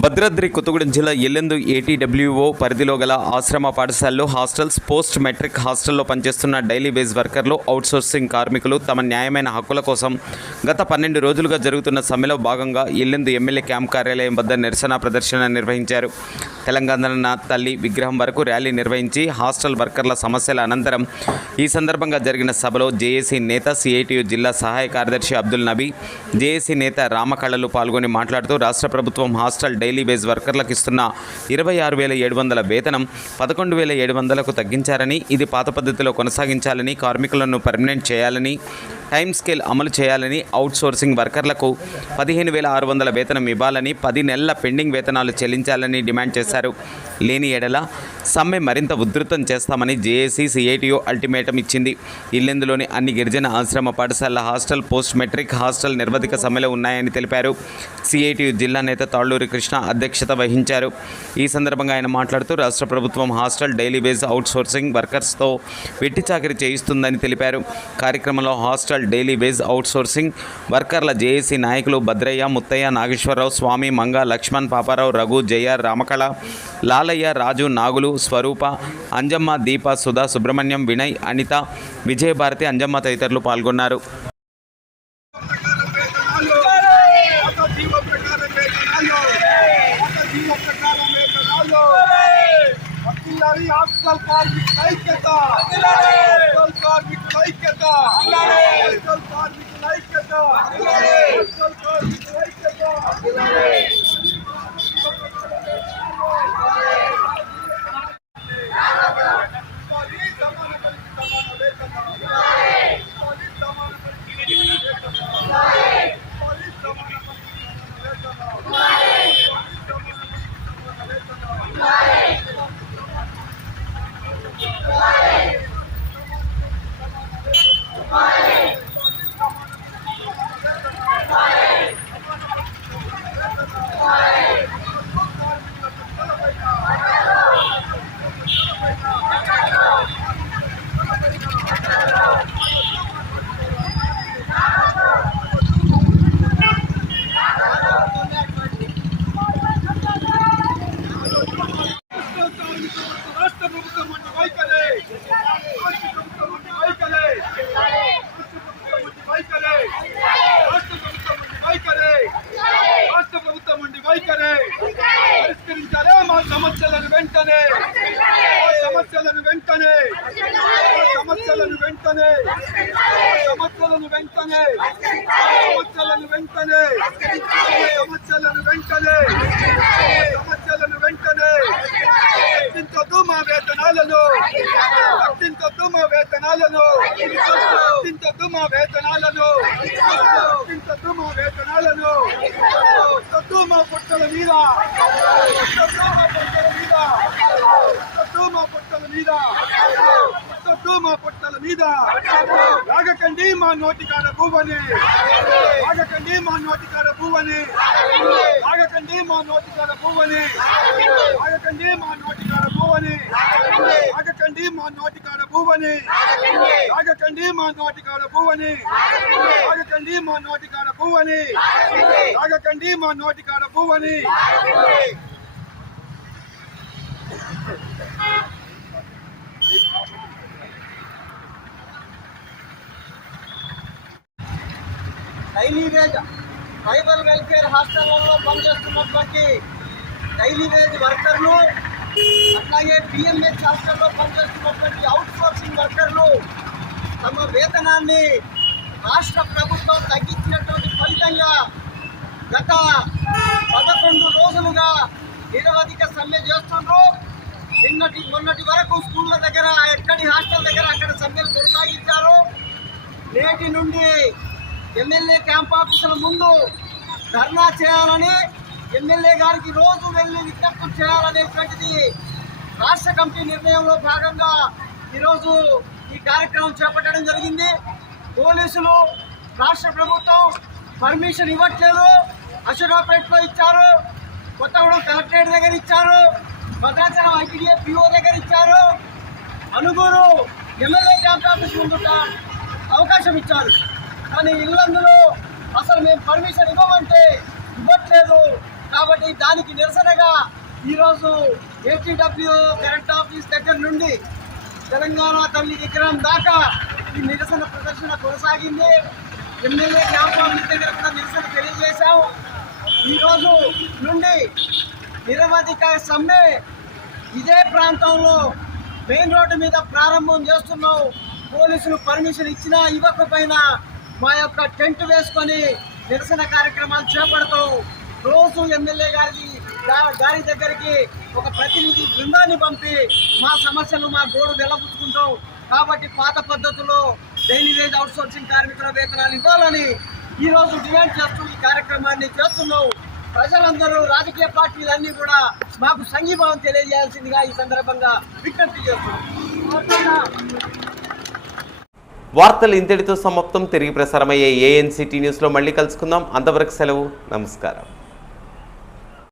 భద్రాద్రి కొత్తగూడెం జిల్లా ఎల్లెందు ఏటీడబ్ల్యూఓ పరిధిలో గల ఆశ్రమ పాఠశాలలు హాస్టల్స్ పోస్ట్ మెట్రిక్ హాస్టల్లో పనిచేస్తున్న డైలీ బేస్ వర్కర్లు అవుట్సోర్సింగ్ కార్మికులు తమ న్యాయమైన హక్కుల కోసం గత పన్నెండు రోజులుగా జరుగుతున్న సమ్మెలో భాగంగా ఎల్లెందు ఎమ్మెల్యే క్యాంప్ కార్యాలయం వద్ద నిరసన ప్రదర్శన నిర్వహించారు. తెలంగాణ తల్లి విగ్రహం వరకు ర్యాలీ నిర్వహించి హాస్టల్ వర్కర్ల సమస్యల అనంతరం ఈ సందర్భంగా జరిగిన సభలో జేఏసీ నేత సిఐటియు జిల్లా సహాయ కార్యదర్శి అబ్దుల్ నబీ జేఏసీ నేత రామకళలు పాల్గొని మాట్లాడుతూ రాష్ట్ర ప్రభుత్వం హాస్టల్ డైలీ బేస్ వర్కర్లకు ఇస్తున్న ఇరవై ఆరు వేల ఏడు వందల వేతనం పదకొండు వేల ఏడు వందలకు తగ్గించారని ఇది పాత పద్ధతిలో కొనసాగించాలని కార్మికులను పర్మనెంట్ చేయాలని టైం స్కేల్ అమలు చేయాలని అవుట్ సోర్సింగ్ వర్కర్లకు పదిహేను వేల ఆరు వందల వేతనం ఇవ్వాలని పది నెలల పెండింగ్ వేతనాలు చెల్లించాలని డిమాండ్ చేశారు. లేని ఎడల సమ్మె మరింత ఉధృతం చేస్తామని జేఏసీ సిఐటియు అల్టిమేటం ఇచ్చింది. ఇల్లెందులోని అన్ని గిరిజన ఆశ్రమ పాఠశాల హాస్టల్ పోస్ట్ మెట్రిక్ హాస్టల్ నిర్వధిక సమ్మెలో ఉన్నాయని తెలిపారు. సిఐటియు జిల్లా నేత తాళ్ళూరి కృష్ణ అధ్యక్షత వహించారు. ఈ సందర్భంగా ఆయన మాట్లాడుతూ రాష్ట్ర ప్రభుత్వం hostel daily base outsourcing వర్కర్స్తో వెట్టి చాకరీ చేయిస్తుందని తెలిపారు. కార్యక్రమంలో hostel daily base outsourcing వర్కర్ల జేఏసీ నాయకులు భద్రయ్య ముత్తయ్య నాగేశ్వరరావు స్వామి మంగ లక్ష్మణ్ పాపారావు రఘు జయ రామకళ లాలయ్య రాజు నాగులు స్వరూప అంజమ్మ దీప సుధా సుబ్రహ్మణ్యం వినయ్ అనిత విజయభారతి అంజమ్మ తదితరులు పాల్గొన్నారు. ఒక ఐక్యత ప్రకారం వేతనాలు ఒక జీవ ప్రకారం వేతనాలు వకీలారి హాస్టల్ కార్మికుల ఐక్యత హాస్టల్ కార్మికుల ఐక్యత హాస్టల్ కార్మికుల ఐక్యత హాస్టల్ కార్మికుల ఐక్యత సమాన సమాన వేతనం సమాన వేతనం రాష్ట్ర ప్రభుత్వం వంటి వైఖరి రాష్ట్ర ప్రభుత్వం వంటి వైఖరి రాష్ట్ర ప్రభుత్వం వంటి వైఖరి. రాష్ట్ర ప్రభుత్వం వంటి వైఖరి. పరిష్కరించాలే మా సమస్యలను వెంటనే. మా సమస్యలను వెంటనే. మా సమస్యలను వెంటనే. సమస్యలను వెంటనే. సమస్యలను వెంటనే. సమస్యలను వెంటనే. సమస్యలను వెంటనే. రక్షించొద్దు మా వేతనాలను. రక్షించొద్దు మా వేతనాలను. తగ్గించొద్దు మా వేతనాలను. తగ్గించొద్దు మా వేతనాలను. తగ్గు మా పొట్టల మీద. తగ్గు మా పొట్టల మీద. తగ్గు మా పొట్టల మీద. తగ్గు మా పొట్టల మీద. లాగకండి మా నోటికాడ భూవని లాగకండి మా నోటికాడ భూవని లాగకండి మా నోటికాడ భూవని ఆగకండి మా నోటికాడ భూవని. ఆగకండి మా నోటికాడ భూవని. ఆగకండి మా నోటికాడ భూవని. ఆగకండి మా నోటికాడ భూవని. ఆగకండి మా నోటికాడ భూవని. డైలీ వేజ్ ట్రైబల్ వెల్ఫేర్ హాస్టళ్ళలో పనిచేస్తున్నటువంటి డైలీ వేజ్ వర్కర్లు పిఎంఏ పిఎంహెచ్ పనిచేస్తున్నటువంటి అవుట్ సోర్సింగ్ వర్కర్లు తమ వేతనాన్ని రాష్ట్ర ప్రభుత్వం తగ్గించినటువంటి ఫలితంగా గత పదకొండు రోజులుగా నిరవధిక సమ్మె చేస్తుండ్రు. నిన్నటి మొన్నటి వరకు స్కూళ్ళ దగ్గర ఎక్కడి హాస్టల్ దగ్గర అక్కడ సమ్మెలు కొనసాగించారు. నేటి నుండి ఎమ్మెల్యే క్యాంప్ ఆఫీసుల ముందు ధర్నా చేయాలని ఎమ్మెల్యే గారికి రోజు వెళ్ళి విజ్ఞప్తులు చేయాలనేటువంటిది రాష్ట్ర కమిటీ నిర్ణయంలో భాగంగా ఈరోజు ఈ కార్యక్రమం చేపట్టడం జరిగింది. పోలీసులు రాష్ట్ర ప్రభుత్వం పర్మిషన్ ఇవ్వట్లేదు. అశోకాపేటలో ఇచ్చారు. కొత్తగూడెం కలెక్టరేట్ దగ్గర ఇచ్చారు. భద్రాచలం ఐటీడీఏ పిఓ దగ్గర ఇచ్చారు. అనుగూరు ఎమ్మెల్యే క్యాంప్ ఆఫీస్ ముందు అవకాశం ఇచ్చారు. కానీ ఇల్లందులో అసలు మేము పర్మిషన్ ఇవ్వమంటే ఇవ్వట్లేదు. కాబట్టి దానికి నిరసనగా ఈరోజు ఏటీడబ్ల్యూ కరెంట్ ఆఫీస్ దగ్గర నుండి తెలంగాణ తల్లి విగ్రహం దాకా ఈ నిరసన ప్రదర్శన కొనసాగింది. ఎమ్మెల్యే క్యాంప్ దగ్గర కూడా నిరసన తెలియజేశాం. ఈరోజు నుండి నిరవధిక సమ్మె ఇదే ప్రాంతంలో మెయిన్ రోడ్డు మీద ప్రారంభం చేస్తున్నాం. పోలీసులు పర్మిషన్ ఇచ్చినా ఇవ్వకపోయినా మా యొక్క టెంట్ వేసుకొని నిరసన కార్యక్రమాలు చేపడతాం. రోజు ఎమ్మెల్యే గారి గారి దగ్గరికి ఒక ప్రతినిధి బృందాన్ని పంపి మా సమస్యలు మా గోడు వెలబుచ్చుకుంటాం. కాబట్టి పాత పద్ధతిలో డైలీ వేజ్ అవుట్సోర్సింగ్ కార్మికుల వేతనాలు ఇవ్వాలని ఈరోజు డిమాండ్ చేస్తూ ఈ కార్యక్రమాన్ని చేస్తున్నాం. ప్రజలందరూ రాజకీయ పార్టీలన్నీ కూడా మాకు సంఘీభావం తెలియజేయాల్సిందిగా ఈ సందర్భంగా విజ్ఞప్తి చేస్తున్నాం. వార్తలు ఇంతటితో సమాప్తం. తిరిగి ప్రసారమయ్యే ఏఎన్సిటీ న్యూస్లో మళ్ళీ కలుసుకుందాం. అంతవరకు సెలవు. నమస్కారం.